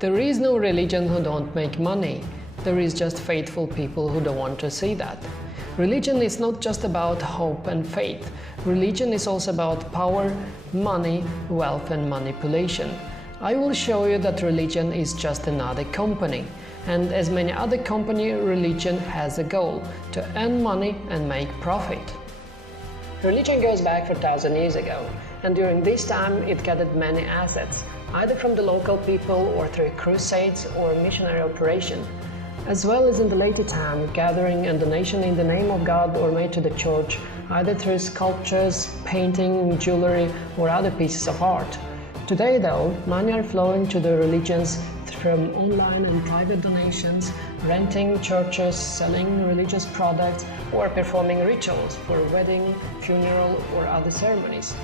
There is no religion who don't make money. There is just faithful people who don't want to see that. Religion is not just about hope and faith. Religion is also about power, money, wealth and manipulation. I will show you that religion is just another company. And as many other companies, religion has a goal to earn money and make profit. Religion goes back 4,000 years ago, and during this time it gathered many assets, either from the local people or through crusades or missionary operation, as well as in the later time gathering and donation in the name of God or made to the church, either through sculptures, painting, jewelry or other pieces of art. Today though, money are flowing to the religions from online and private donations, renting churches, selling religious products or performing rituals for wedding, funeral or other ceremonies.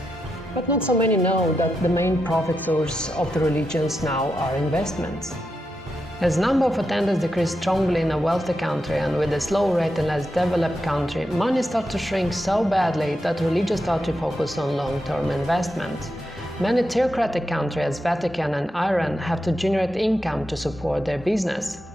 But not so many know that the main profit source of the religions now are investments. As number of attendants decrease strongly in a wealthy country and with a slow rate in less developed country, money starts to shrink so badly that religions start to focus on long-term investment. Many theocratic countries as Vatican and Iran have to generate income to support their business.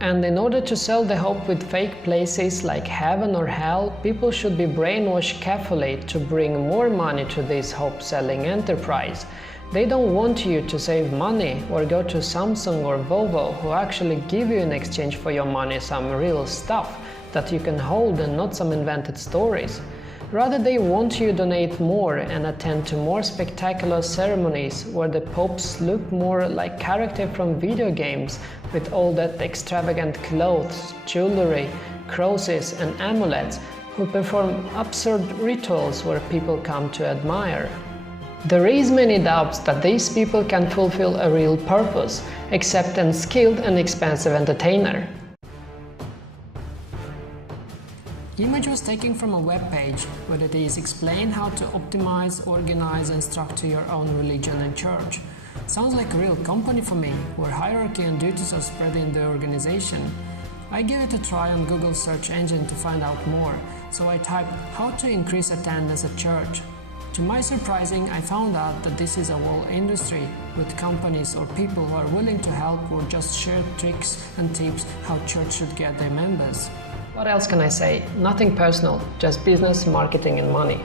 And in order to sell the hope with fake places like heaven or hell, people should be brainwashed carefully to bring more money to this hope-selling enterprise. They don't want you to save money or go to Samsung or Volvo, who actually give you in exchange for your money some real stuff that you can hold and not some invented stories. Rather, they want you to donate more and attend to more spectacular ceremonies where the popes look more like characters from video games with all that extravagant clothes, jewelry, crosses and amulets, who perform absurd rituals where people come to admire. There is many doubts that these people can fulfill a real purpose, except a skilled and expensive entertainer. The image was taken from a web page where it is explained how to optimize, organize and structure your own religion and church. Sounds like a real company for me, where hierarchy and duties are spread in the organization. I gave it a try on Google search engine to find out more, so I typed how to increase attendance at church. To my surprising, I found out that this is a whole industry with companies or people who are willing to help or just share tricks and tips how church should get their members. What else can I say? Nothing personal, just business, marketing and money.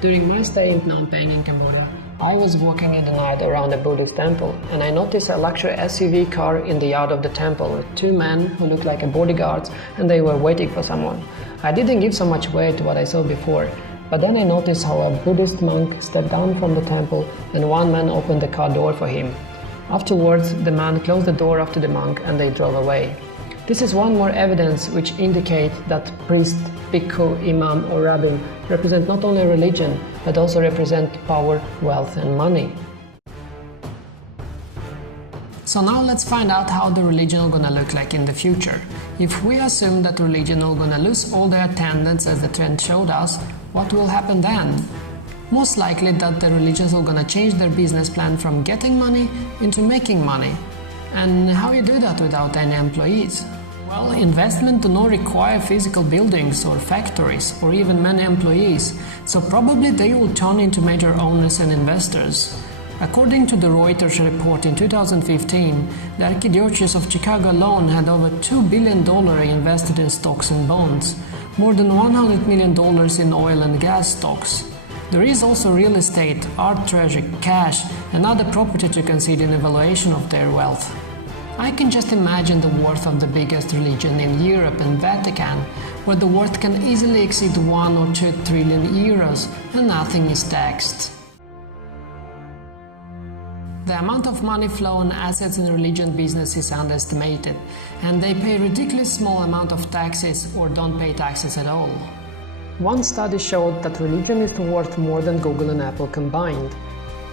During my stay in Phnom Penh in Cambodia, I was walking in the night around a Buddhist temple and I noticed a luxury SUV car in the yard of the temple with two men who looked like bodyguards and they were waiting for someone. I didn't give so much weight to what I saw before, but then I noticed how a Buddhist monk stepped down from the temple and one man opened the car door for him. Afterwards, the man closed the door after the monk and they drove away. This is one more evidence which indicates that priest, bhikkhu, imam or rabbin represent not only religion but also represent power, wealth and money. So now let's find out how the religion is gonna look like in the future. If we assume that religion is gonna lose all their attendance as the trend showed us, what will happen then? Most likely that the religions are gonna change their business plan from getting money into making money. And how you do that without any employees? Well, investment do not require physical buildings or factories or even many employees, so probably they will turn into major owners and investors. According to the Reuters report in 2015, the Archdiocese of Chicago alone had over $2 billion invested in stocks and bonds, more than $100 million in oil and gas stocks. There is also real estate, art treasure, cash and other property to consider in evaluation of their wealth. I can just imagine the worth of the biggest religion in Europe and Vatican, where the worth can easily exceed 1 or 2 trillion euros and nothing is taxed. The amount of money flow and assets in religion business is underestimated, and they pay a ridiculously small amount of taxes or don't pay taxes at all. One study showed that religion is worth more than Google and Apple combined.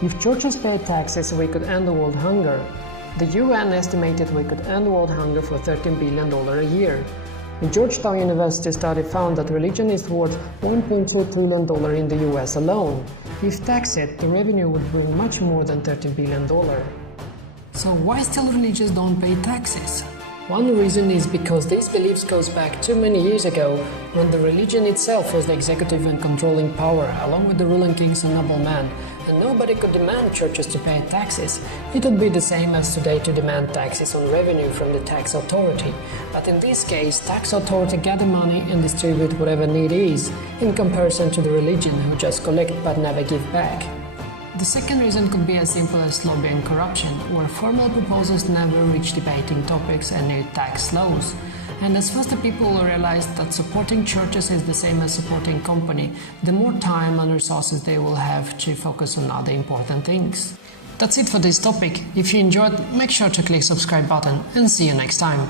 If churches paid taxes, we could end the world hunger. The UN estimated we could end world hunger for $13 billion a year. The Georgetown University study found that religion is worth $1.2 trillion in the US alone. If taxed, the revenue would bring much more than $13 billion. So why still religions don't pay taxes? One reason is because these beliefs goes back too many years ago, when the religion itself was the executive and controlling power, along with the ruling kings and noblemen, and nobody could demand churches to pay taxes. It would be the same as today to demand taxes on revenue from the tax authority. But in this case, tax authority gather money and distribute whatever need is, in comparison to the religion who just collect but never give back. The second reason could be as simple as lobby and corruption, where formal proposals never reach debating topics and new tax laws. And as fast as people realize that supporting churches is the same as supporting company, the more time and resources they will have to focus on other important things. That's it for this topic. If you enjoyed, make sure to click subscribe button and see you next time.